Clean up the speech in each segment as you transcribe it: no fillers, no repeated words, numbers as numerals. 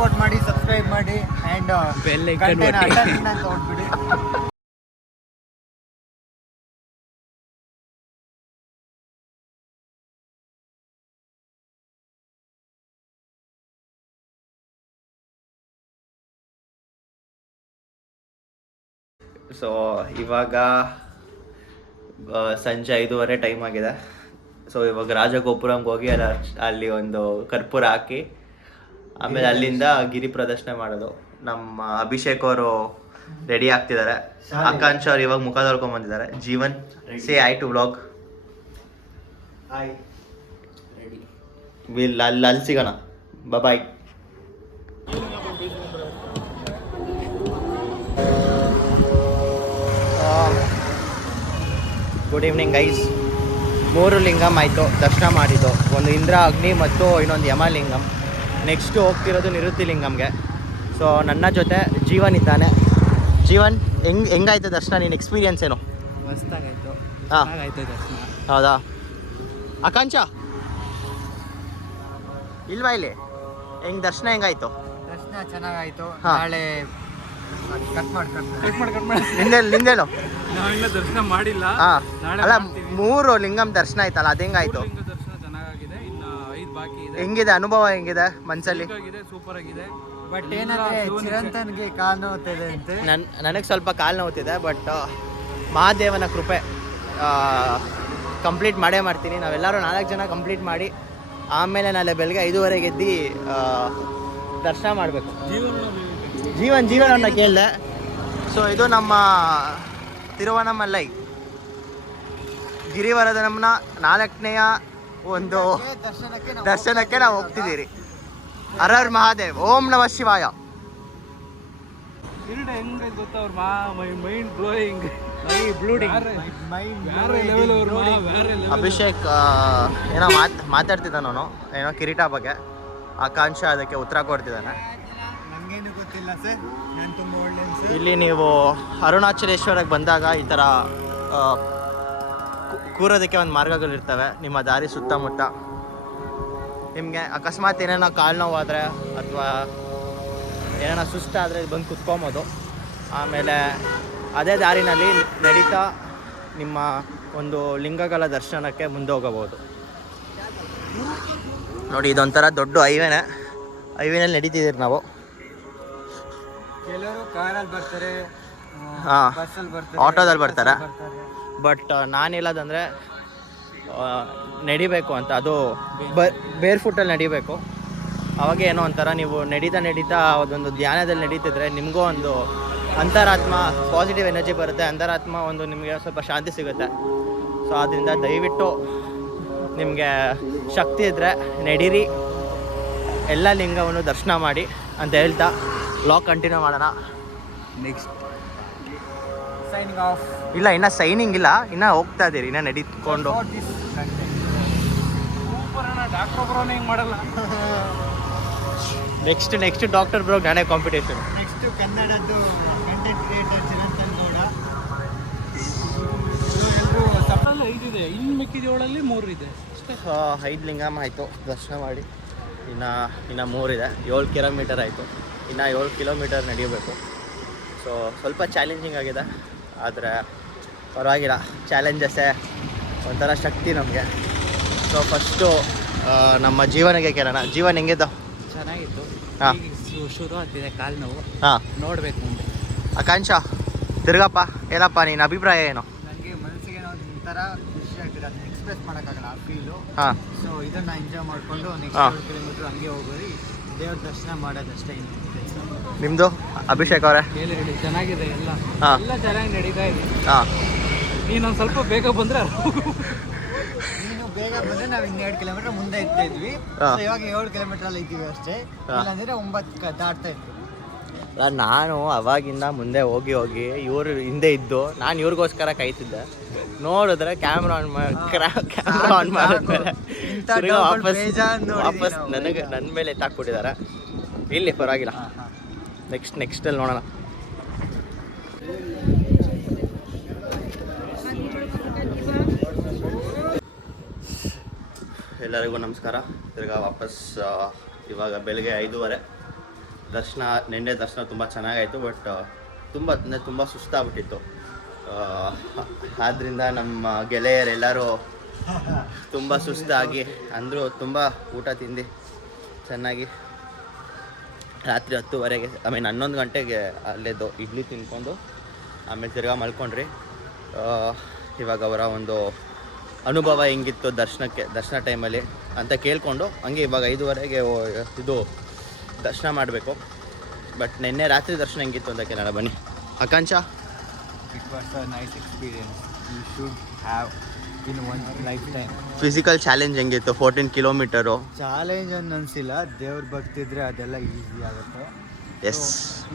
Support ಮಾಡಿ, subscribe ಮಾಡಿ and bell icon ಅಂತ ಹೊಡ್ಬಿಡಿ. ಸೊ ಇವಾಗ ಸಂಜೆ 5:30 ಟೈಮ್ ಆಗಿದೆ. ಸೊ ಇವಾಗ ರಾಜಗೋಪುರಂಗೆ ಹೋಗಿ ಅಲ್ಲಿ ಒಂದು ಕರ್ಪೂರ ಹಾಕಿ ಆಮೇಲೆ ಅಲ್ಲಿಂದ ಗಿರಿ ಪ್ರದರ್ಶನ ಮಾಡೋದು. ನಮ್ಮ ಅಭಿಷೇಕ್ ಅವರು ರೆಡಿ ಆಗ್ತಿದ್ದಾರೆ. ಆಕಾಂಕ್ಷ ಅವ್ರು ಇವಾಗ ಮುಖ ತೊಳ್ಕೊಂಡ್ ಬಂದಿದ್ದಾರೆ. Jeevan say I to vlog. ಅಲ್ಲಿ ಸಿಗೋಣ. Bye. Good evening guys. 3 Lingam ಆಯಿತು, ದರ್ಶನ ಮಾಡಿದ್ದು. ಒಂದು ಇಂದ್ರ ಅಗ್ನಿ ಮತ್ತು ಇನ್ನೊಂದು ಯಮಲಿಂಗಮ್. ನೆಕ್ಸ್ಟು ಹೋಗ್ತಿರೋದು ನಿವೃತ್ತಿ ಲಿಂಗಮ್ಗೆ. ಸೊ ನನ್ನ ಜೊತೆ ಜೀವನ್ ಇದ್ದಾನೆ. ಜೀವನ್ ಹೆಂಗಾಯ್ತು ದರ್ಶನ? ನಿನ್ನ ಎಕ್ಸ್ಪೀರಿಯನ್ಸ್ ಏನು? ಮಸ್ತಾಗಾಯ್ತು. ಹಾಂ, ದರ್ಶನ. ಹೌದಾ? ಆಕಾಂಕ್ಷ ಇಲ್ವಾ ಇಲ್ಲಿ? ದರ್ಶನ ಹೆಂಗಾಯ್ತು? ದರ್ಶನ ಚೆನ್ನಾಗಾಯ್ತು. ಹಾ. ನಾಳೆ ಕಟ್ ಮಾಡಿ ನಿಂದೇನು? ನಾವಿನ್ನ ದರ್ಶನ ಮಾಡಿಲ್ಲ. ಹಾಂ, ನಾಳೆ ಅಲ್ಲ ಮಾಡ್ತೀವಿ. 3 ಲಿಂಗಮ್ ದರ್ಶನ ಆಯ್ತಲ್ಲ, ಅದು ಹೆಂಗಾಯ್ತು? ಲಿಂಗ ದರ್ಶನ ಚೆನ್ನಾಗಿದೆ. ಇನ್ನು 5 ಬಾಕಿ ಇದೆ. ಹೆಂಗಿದೆ ಅನುಭವ? ಹೆಂಗಿದೆ ಮನ್ಸಲ್ಲಿ? ಸೂಪರ್ ಆಗಿದೆ. ಬಟ್ ಏನಂದ್ರೆ ಚಿರಂತನ್ಗೆ ಕಾಲು ನೋವ್ತಿದೆ ಅಂತೆ. ನನಗೆ ಸ್ವಲ್ಪ ಕಾಲು ನೋವ್ತಿದೆ. ಬಟ್ ಮಹಾದೇವನ ಕೃಪೆ, ಕಂಪ್ಲೀಟ್ ಮಾಡೇ ಮಾಡ್ತೀನಿ. ನಾವೆಲ್ಲರೂ 4 ಜನ ಕಂಪ್ಲೀಟ್ ಮಾಡಿ ಆಮೇಲೆ ನಾಳೆ ಬೆಳಗ್ಗೆ 5:30 ಎದ್ದು ದರ್ಶನ ಮಾಡಬೇಕು. ಜೀವನವನ್ನು ಕೇಳಿದೆ. ಸೊ ಇದು ನಮ್ಮ ತಿರುವನಮಲೈ ಗಿರಿವರದನಂನ 4ನೇಯ ಒಂದು ದರ್ಶನಕ್ಕೆ ನಾವು ಹೋಗ್ತಿದ್ದೀರಿ. ಹರ ಹರ ಮಹಾದೇವ್, ಓಂ ನಮಃ ಶಿವಾಯ. ಹೆಂಗ್ ಗೊತ್ತಾ ಅವ್ರ ಮೈಂಡ್ ಬ್ಲೋಯಿಂಗ್. ಅಭಿಷೇಕ್ ಏನೋ ಮಾತಾಡ್ತಿದ್ದಾನೆ ಅವನು, ಏನೋ ಕಿರೀಟ ಬಗ್ಗೆ. ಆಕಾಂಕ್ಷ ಅದಕ್ಕೆ ಉತ್ತರ ಕೊಡ್ತಿದ್ದಾನೆ. ನಂಗೇನು ಗೊತ್ತಿಲ್ಲ ಸರ್, ನಾನು ತುಂಬ ಒಳ್ಳೆ. ಇಲ್ಲಿ ನೀವು ಅರುಣಾಚಲೇಶ್ವರಕ್ಕೆ ಬಂದಾಗ ಈ ಥರ ಕೂರೋದಕ್ಕೆ ಒಂದು ಮಾರ್ಗಗಳಿರ್ತವೆ ನಿಮ್ಮ ದಾರಿ ಸುತ್ತಮುತ್ತ. ನಿಮಗೆ ಅಕಸ್ಮಾತ್ ಏನೇನೋ ಕಾಲು ನೋವಾದರೆ ಅಥವಾ ಏನೇನೋ ಸುಸ್ತಾದರೆ ಬಂದು ಕುತ್ಕೊಬೋದು. ಆಮೇಲೆ ಅದೇ ದಾರಿನಲ್ಲಿ ನಡೀತಾ ನಿಮ್ಮ ಒಂದು ಲಿಂಗಗಳ ದರ್ಶನಕ್ಕೆ ಮುಂದೆ ಹೋಗಬಹುದು. ನೋಡಿ, ಇದೊಂಥರ ದೊಡ್ಡ ಹೈವೇನಲ್ಲಿ ನಡೀತಿದ್ದೀರಿ ನಾವು. ಕೆಲವರು ಕಾರಲ್ಲಿ ಬರ್ತಾರೆ, ಹಾಂ, ಬಸ್ಸಲ್ಲಿ ಬರ್ತಾರೆ, ಆಟೋದಲ್ಲಿ ಬರ್ತಾರೆ. ಬಟ್ ನಾನು ಹೇಳೋದಂದರೆ ನಡಿಬೇಕು ಅಂತ. ಅದು ಬೇರ್ ಫುಟ್ಟಲ್ಲಿ ನಡಿಬೇಕು. ಅವಾಗ ಏನೋ ಒಂಥರ ನೀವು ನಡೀತಾ ಅದೊಂದು ಧ್ಯಾನದಲ್ಲಿ ನಡೀತಿದ್ರೆ ನಿಮಗೂ ಒಂದು ಅಂತರಾತ್ಮ ಪಾಸಿಟಿವ್ ಎನರ್ಜಿ ಬರುತ್ತೆ. ಅಂತರಾತ್ಮ ಒಂದು ನಿಮಗೆ ಸ್ವಲ್ಪ ಶಾಂತಿ ಸಿಗುತ್ತೆ. ಸೊ ಆದ್ದರಿಂದ ದಯವಿಟ್ಟು ನಿಮಗೆ ಶಕ್ತಿ ಇದ್ದರೆ ನಡೀರಿ, ಎಲ್ಲ ಲಿಂಗವನ್ನು ದರ್ಶನ ಮಾಡಿ ಅಂತ ಹೇಳ್ತಾ ವ್ಲಾಗ್ ಕಂಟಿನ್ಯೂ ಮಾಡೋಣ. Next signing off. ಇಲ್ಲ, ಇನ್ನೂ ಸೈನಿಂಗ್ ಇಲ್ಲ, ಇನ್ನೂ ಹೋಗ್ತಾ ಇದ್ದೀರಿ, ಇನ್ನೂ ನಡೀತ್ಕೊಂಡು. ಡಾಕ್ಟರ್ ಬ್ರೋನೇ ಹಿಂಗೆ ಮಾಡಲ್ಲ. ನೆಕ್ಸ್ಟ್ ಡಾಕ್ಟರ್ ಬ್ರೋ ನಾನೇ ಕಾಂಪಿಟೇಷನ್. ನೆಕ್ಸ್ಟ್ ಕನ್ನಡದ್ದು ಕಂಟೆಂಟ್ ಕ್ರಿಯೇಟರ್ ಚಿರಂತನ್ ಗೌಡ. ಎಲ್ಲರೂ ಸಪ್ಪಲ್ಲಿ 5 ಇದೆ, ಇನ್ನು ಮಿಕ್ಕಿದ 7ಅಲ್ಲಿ 3 ಇದೆ ಅಷ್ಟೇ. 5 ಲಿಂಗಮ್ ಆಯಿತು ದರ್ಶನ ಮಾಡಿ. ಇನ್ನು 3 ಇದೆ. 7 ಕಿಲೋಮೀಟರ್ ಆಯಿತು. ಇನ್ನು 7 ಕಿಲೋಮೀಟರ್ ನಡೆಯಬೇಕು. ಸೊ ಸ್ವಲ್ಪ ಚಾಲೆಂಜಿಂಗ್ ಆಗಿದೆ, ಆದರೆ ಪರವಾಗಿಲ್ಲ. ಚಾಲೆಂಜಸ್ಸೇ ಒಂಥರ ಶಕ್ತಿ ನಮಗೆ. ಸೊ ಫಸ್ಟು ನಮ್ಮ ಜೀವನಿಗೆ ಕೇಳೋಣ. ಜೀವನ ಹೆಂಗಿದ್ದು? ಚೆನ್ನಾಗಿತ್ತು. ಹಾಂ, ಶುರು ಆಗ್ತಿದೆ ಕಾಲು ನೋವು. ಹಾಂ, ನೋಡ್ಬೇಕು ಮುಂದೆ. ಆಕಾಂಕ್ಷ ತಿರ್ಗಪ್ಪ, ಏನಪ್ಪ ನಿನ್ನ ಅಭಿಪ್ರಾಯ ಏನು? ನನಗೆ ಮನಸ್ಸಿಗೆ ಒಂಥರ ಖುಷಿ ಆಗ್ತಿದೆ, ಅದನ್ನ ಎಕ್ಸ್ಪ್ರೆಸ್ ಮಾಡೋಕ್ಕಾಗಲ್ಲ ಆ ಫೀಲು. ಹಾಂ, ಸೊ ಇದನ್ನು ಎಂಜಾಯ್ ಮಾಡಿಕೊಂಡು ನೆಕ್ಸ್ಟ್ 7 ಕಿಲೋಮೀಟ್ರ್ ಹಂಗೆ ಹೋಗೋರಿ, ದೇವ್ರ ದರ್ಶನ ಮಾಡೋದಷ್ಟೇ. ನಿಮ್ಮದು ಅಭಿಷೇಕ್ ಅವರೇ? ಹೇಳಿ ಚೆನ್ನಾಗಿದೆ. ಎಲ್ಲ ಹಾಂ, ಎಲ್ಲ ಚೆನ್ನಾಗಿ ನಡೀತಾ ಇದೆ. ಹಾಂ, ನೀನೊಂದು ಸ್ವಲ್ಪ ಬೇಗ ಬಂದರೆ ನೀನು ಬೇಗ ಬಂದರೆ ನಾವು ಇನ್ನು 2 ಕಿಲೋಮೀಟರ್ ಮುಂದೆ ಇರ್ತಾ ಇದ್ವಿ. ಹಾಂ. ಸೊ ಇವಾಗ 7 ಕಿಲೋಮೀಟ್ರಲ್ಲಿ ಇದ್ದೀವಿ ಅಷ್ಟೇ. ಇಲ್ಲಾಂದರೆ 9 ದಾಟ್ತಾ ಇದ್ವಿ. ನಾನು ಅವಾಗಿಂದ ಮುಂದೆ ಹೋಗಿ ಇವರು ಹಿಂದೆ ಇದ್ದು ನಾನು ಇವ್ರಿಗೋಸ್ಕರ ಕಾಯ್ತಿದ್ದೆ. ನೋಡಿದ್ರೆ ಕ್ಯಾಮ್ರಾ ಆನ್ ಮಾಡಿದ್ಮೇಲೆ ವಾಪಸ್ ನನ್ನ ಮೇಲೆ ಎತ್ತಾಕ್ಬಿಟ್ಟಿದ್ದಾರೆ. ಇಲ್ಲಿ ಪರವಾಗಿಲ್ಲ, ನೆಕ್ಸ್ಟಲ್ಲಿ ನೋಡೋಣ. ಎಲ್ಲರಿಗೂ ನಮಸ್ಕಾರ. ತಿರ್ಗಾ ವಾಪಸ್ ಇವಾಗ ಬೆಳಗ್ಗೆ 5:30. ನಿನ್ನೆ ದರ್ಶನ ತುಂಬ ಚೆನ್ನಾಗಾಯಿತು. ಬಟ್ ತುಂಬ ಸುಸ್ತಾಗ್ಬಿಟ್ಟಿತ್ತು. ಆದ್ದರಿಂದ ನಮ್ಮ ಗೆಳೆಯರೆಲ್ಲರೂ ತುಂಬ ಸುಸ್ತಾಗಿ ಅಂದರೂ ತುಂಬ ಊಟ ತಿಂದು ಚೆನ್ನಾಗಿ ರಾತ್ರಿ 10:30ಗೆ 11 ಗಂಟೆಗೆ ಅಲ್ಲೇದು ಇಡ್ಲಿ ತಿನ್ಕೊಂಡು ಆಮೇಲೆ ತಿರ್ಗಾ ಮಲ್ಕೊಂಡ್ರಿ. ಇವಾಗ ಅವರ ಒಂದು ಅನುಭವ ಹೆಂಗಿತ್ತು ದರ್ಶನ ಟೈಮಲ್ಲಿ ಅಂತ ಕೇಳಿಕೊಂಡು ಹಂಗೆ ಇವಾಗ 5:30ಗೆ ಇದು ದರ್ಶನ ಮಾಡಬೇಕು. ಬಟ್ ನಿನ್ನೆ ರಾತ್ರಿ ದರ್ಶನ ಹೆಂಗಿತ್ತು ಅಂತ ಕೇಳೋಣ ಬನ್ನಿ. ಆಕಾಂಕ್ಷ, It was a nice experience. You should have in one lifetime. Physical challenge ಹೆಂಗಿತ್ತು? 14 ಕಿಲೋಮೀಟರು. ಚಾಲೆಂಜ್ ಅನ್ಸಿಲ್ಲ, ದೇವ್ರ ಭಕ್ತಿ ಇದ್ರೆ ಅದೆಲ್ಲ ಈಸಿ ಆಗುತ್ತೆ. ಎಸ್,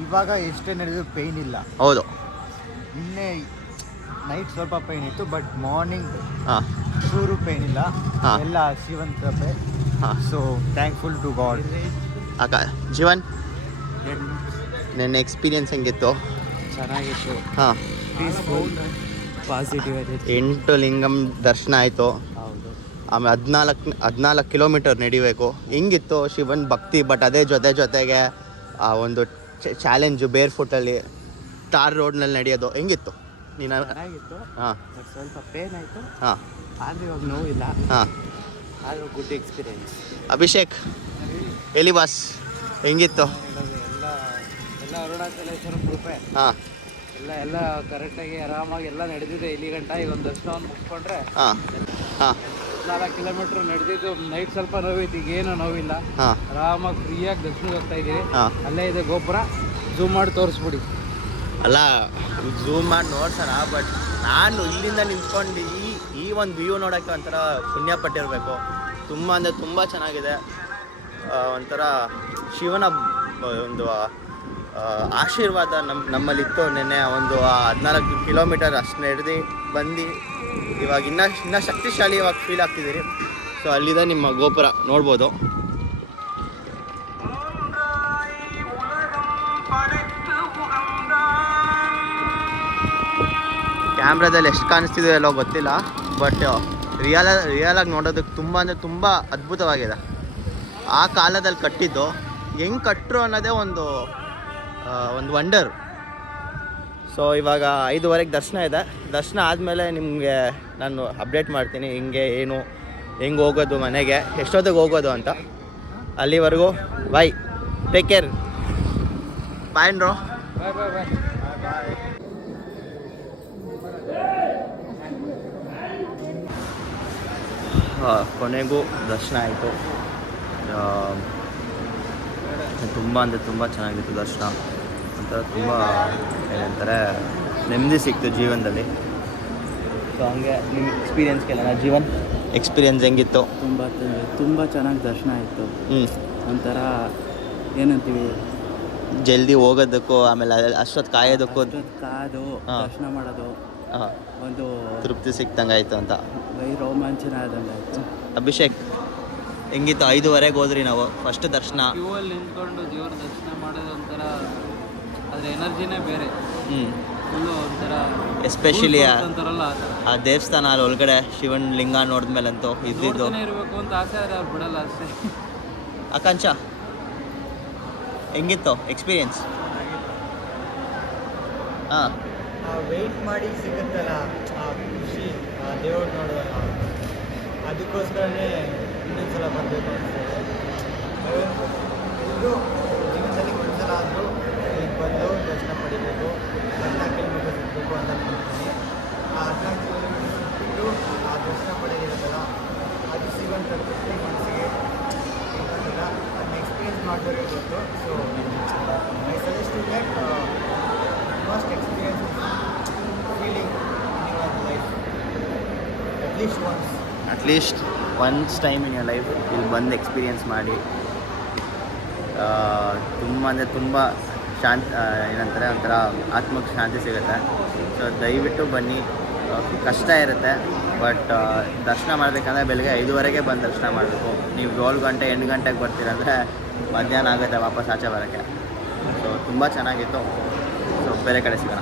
ಇವಾಗ ಎಷ್ಟೇ ನಡೆದ್ರು ಪೇಯ್ನ್ ಇಲ್ಲ. ಹೌದು. ನಿನ್ನೆ ನೈಟ್ ಸ್ವಲ್ಪ ಪೇಯ್ನ್ ಇತ್ತು, ಬಟ್ ಮಾರ್ನಿಂಗ್ ಹಾಂ, ಚೂರು ಪೇಯ್ನ್ ಇಲ್ಲ. ಹಾ. ಎಲ್ಲ ಶಿವನ್ ಕೃಪೆ. ಹಾಂ. So thankful to God. Jeevan, ನಿನ್ನೆ ಎಕ್ಸ್ಪೀರಿಯನ್ಸ್ ಹೆಂಗಿತ್ತು? ಚೆನ್ನಾಗಿತ್ತು, ಹಾಂ. Peaceful, positive. 8 ಲಿಂಗಂ ದರ್ಶನ ಆಯಿತು. ಹೌದು. ಆಮೇಲೆ 14 ಕಿಲೋಮೀಟರ್ ನಡಿಬೇಕು. ಹೆಂಗಿತ್ತು ಶಿವನ್ ಭಕ್ತಿ? ಬಟ್ ಅದೇ ಜೊತೆಗೆ ಆ ಒಂದು ಚಾಲೆಂಜು ಬೇರ್ ಫುಟ್ಟಲ್ಲಿ ಟಾರ್ ರೋಡ್ನಲ್ಲಿ ನಡೆಯೋದು ಹೆಂಗಿತ್ತು? ನೀನು ಚೆನ್ನಾಗಿತ್ತು, ಹಾಂ ಬಟ್ ಸ್ವಲ್ಪ ಪೇನ್ ಆಯಿತು. ಹಾಂ ಆದರೆ ಇವಾಗ ನೋವಿಲ್ಲ. ಹಾಂ. ಆದರೂ ಗುಡ್ ಎಕ್ಸ್ಪೀರಿಯನ್ಸ್. ಅಭಿಷೇಕ್, ಎಲ್ಲಿ ಬಾಸ್ ಹೆಂಗಿತ್ತು? ಎಲ್ಲ ಅರುಣಾಚಲೇಶ್ವರ ಕೃಪೆ. ಹಾಂ ಎಲ್ಲ ಕರೆಕ್ಟಾಗಿ ಆರಾಮಾಗಿ ಎಲ್ಲ ನಡೆದಿದೆ ಇಲ್ಲಿ ಗಂಟ. ಈಗ ಒಂದು ದರ್ಶನವನ್ನು ಮುಗಿಸ್ಕೊಂಡ್ರೆ ಹಾಂ ಹಾಂ 14 ಕಿಲೋಮೀಟ್ರ್ ನಡೆದಿದ್ದು. ನೈಟ್ ಸ್ವಲ್ಪ ನೋವಿತ್ತು, ಈಗ ಏನು ನೋವಿಲ್ಲ. ಹಾಂ ಆರಾಮಾಗಿ ಫ್ರೀಯಾಗಿ ದರ್ಶನಕ್ಕೆ ಹೋಗ್ತಾ ಇದ್ದೀವಿ. ಹಾಂ. ಅಲ್ಲೇ ಇದೆ ಗೊಬ್ಬರ, ಝೂಮ್ ಮಾಡಿ ತೋರಿಸ್ಬಿಡಿ. ಅಲ್ಲ, ಝೂಮ್ ಮಾಡಿ ನೋಡ್ಸೋಣ. ಬಟ್ ನಾನು ಇಲ್ಲಿಂದ ನಿಂತ್ಕೊಂಡು ಈ ಒಂದು ವ್ಯೂ ನೋಡೋಕ್ಕೆ ಒಂಥರ ಪುಣ್ಯ ಪಟ್ಟಿರಬೇಕು. ತುಂಬ ಅಂದರೆ ತುಂಬ ಚೆನ್ನಾಗಿದೆ. ಒಂಥರ ಶಿವನ ಒಂದು ಆಶೀರ್ವಾದ ನಮ್ಮಲ್ಲಿತ್ತು. ನೆನ್ನೆ ಒಂದು 14 ಕಿಲೋಮೀಟರ್ ಅಷ್ಟು ನಡೆದು ಬಂದು ಇವಾಗ ಇನ್ನೂ ಶಕ್ತಿಶಾಲಿಯಾಗಿ ಫೀಲ್ ಆಗ್ತಿದ್ದೀರಿ. ಸೊ ಅಲ್ಲಿದೆ ನಿಮ್ಮ ಗೋಪುರ ನೋಡ್ಬೋದು. ಕ್ಯಾಮ್ರಾದಲ್ಲಿ ಎಷ್ಟು ಕಾಣಿಸ್ತಿದೆ ಎಲ್ಲೋ ಗೊತ್ತಿಲ್ಲ, ಬಟ್ ರಿಯಲಾಗಿ ನೋಡೋದಕ್ಕೆ ತುಂಬ ಅಂದರೆ ತುಂಬ ಅದ್ಭುತವಾಗಿದೆ. ಆ ಕಾಲದಲ್ಲಿ ಕಟ್ಟಿದ್ದು ಹೆಂಗೆ ಕಟ್ಟರು ಅನ್ನೋದೇ ಒಂದು ವಂಡರ್. ಸೊ ಇವಾಗ 5:30ಗೆ ದರ್ಶನ ಇದೆ. ದರ್ಶನ ಆದಮೇಲೆ ನಿಮಗೆ ನಾನು ಅಪ್ಡೇಟ್ ಮಾಡ್ತೀನಿ ಹೆಂಗೆ ಹೋಗೋದು ಮನೆಗೆ, ಎಷ್ಟೊತ್ತಿಗೆ ಹೋಗೋದು ಅಂತ. ಅಲ್ಲಿವರೆಗೂ ಬಾಯ್, ಟೇಕ್ ಕೇರ್, ಬಾಯ್ ಬ್ರೋ. ಬಾಯ್ ಬಾಯ್ ಬಾಯ್. ಕೊನೆಗೂ ದರ್ಶನ ಆಯಿತು. ತುಂಬ ಅಂದರೆ ತುಂಬ ಚೆನ್ನಾಗಿತ್ತು ದರ್ಶನ. ಒಂಥರ ತುಂಬ ಏನಂತಾರೆ ನೆಮ್ಮದಿ ಸಿಕ್ತು ಜೀವನದಲ್ಲಿ. ಸೊ ಹಂಗೆ ನಿಮ್ಮ ಎಕ್ಸ್ಪೀರಿಯನ್ಸ್ ಕೇಳೋಣ. ಜೀವನ್, ಎಕ್ಸ್ಪೀರಿಯನ್ಸ್ ಹೆಂಗಿತ್ತು? ತುಂಬ ಚೆನ್ನಾಗಿ ದರ್ಶನ ಆಯಿತು. ಒಂಥರ ಏನಂತೀವಿ, ಜಲ್ದಿ ಹೋಗೋದಕ್ಕೂ ಆಮೇಲೆ ಅಷ್ಟೊತ್ತು ಕಾಯೋದಕ್ಕೂ ಕಾದು ದರ್ಶನ ಮಾಡೋದು ಒಂದು ತೃಪ್ತಿ ಸಿಕ್ತಂಗೆ ಆಯಿತು ಅಂತ. ರೋಮಾಂಚನ ಆದಂಗೆ ಆಯಿತು. ಅಭಿಷೇಕ್ ಹೆಂಗಿತ್ತು? 5:30ಗೆ ಹೋದ್ರಿ ನಾವು ಫಸ್ಟ್ ದರ್ಶನ. ಕ್ಯೂವಲ್ಲಿ ನಿಂತ್ಕೊಂಡು ದೇವ್ರ ದರ್ಶನ ಮಾಡೋದು ಒಂಥರ ಅದ್ರ ಎನರ್ಜಿನೇ ಬೇರೆ. ಫುಲ್ಲು ಒಂಥರ ಎಸ್ಪೆಷಲಿ ಅಂತಾರಲ್ಲ ಆ ದೇವಸ್ಥಾನ ಅಲ್ಲಿ ಒಳಗಡೆ ಶಿವನ್ ಲಿಂಗ ನೋಡಿದ್ಮೇಲಂತೂ ಇದ್ದಿದ್ದು ಇರಬೇಕು ಅಂತ ಆಸೆ, ಆದರೆ ಅವ್ರು ಬಿಡಲ್ಲ ಅಷ್ಟೇ. ಆಕಾಂಕ್ಷ ಹೆಂಗಿತ್ತು ಎಕ್ಸ್ಪೀರಿಯನ್ಸ್? ಹಾಂ, ವೆಯ್ಟ್ ಮಾಡಿ ಸಿಗುತ್ತಲ್ಲ ಆ ಖುಷಿ, ಆ ದೇವ್ರು ನೋಡೋಣ, ಅದಕ್ಕೋಸ್ಕರನೇ ಇನ್ನೊಂದ್ಸಲ ಬರಬೇಕು ಅನಿಸ್ತದೆ. ಇದು ಜೀವನದಲ್ಲಿ ಒಂದ್ಸಲ ಆದರೂ ಈಗ ಬಂದು ದರ್ಶನ ಪಡಿಬೇಕು. 14 ಕಿಲೋಮೀಟರ್ ಸಿಗಬೇಕು ಅಂತ ಅನ್ಕೊಳ್ತೀನಿ. ಆ 14 ಕಿಲೋಮೀಟರ್ ಸಿಕ್ಬಿಟ್ಟು ಆ ದರ್ಶನ ಪಡೆದಿರುತ್ತಲ್ಲ, ಅದು ಸಿಗೋಂಥ ತೃಪ್ತಿ ಮನಸ್ಸಿಗೆ ಸಿಗೋದಿಲ್ಲ. ಅದನ್ನ ಎಕ್ಸ್ಪೀರಿಯನ್ಸ್ ಮಾಡಿದವ್ರಿಗೆ ಗೊತ್ತು. So I suggest to that must experience feeling in your life at least once time in your life ಇಲ್ಲಿ ಬಂದು ಎಕ್ಸ್ಪೀರಿಯನ್ಸ್ ಮಾಡಿ. ತುಂಬ ಅಂದರೆ ತುಂಬ ಏನಂತಾರೆ ಒಂಥರ ಆತ್ಮಕ್ಕೆ ಶಾಂತಿ ಸಿಗುತ್ತೆ. ಸೊ ದಯವಿಟ್ಟು ಬನ್ನಿ. ಕಷ್ಟ ಇರುತ್ತೆ, ಬಟ್ ದರ್ಶನ ಮಾಡಬೇಕಂದ್ರೆ ಬೆಳಗ್ಗೆ 5:30ಗೆ ಬಂದು ದರ್ಶನ ಮಾಡಬೇಕು. ನೀವು 7 ಗಂಟೆ 8 ಗಂಟೆಗೆ ಬರ್ತೀರಂದರೆ ಮಧ್ಯಾಹ್ನ ಆಗುತ್ತೆ ವಾಪಸ್ ಆಚೆ ಬರೋಕ್ಕೆ. ಸೊ ತುಂಬ ಚೆನ್ನಾಗಿತ್ತು. ಸೊ ಬೇರೆ ಕಡೆ ಸಿಗೋಣ.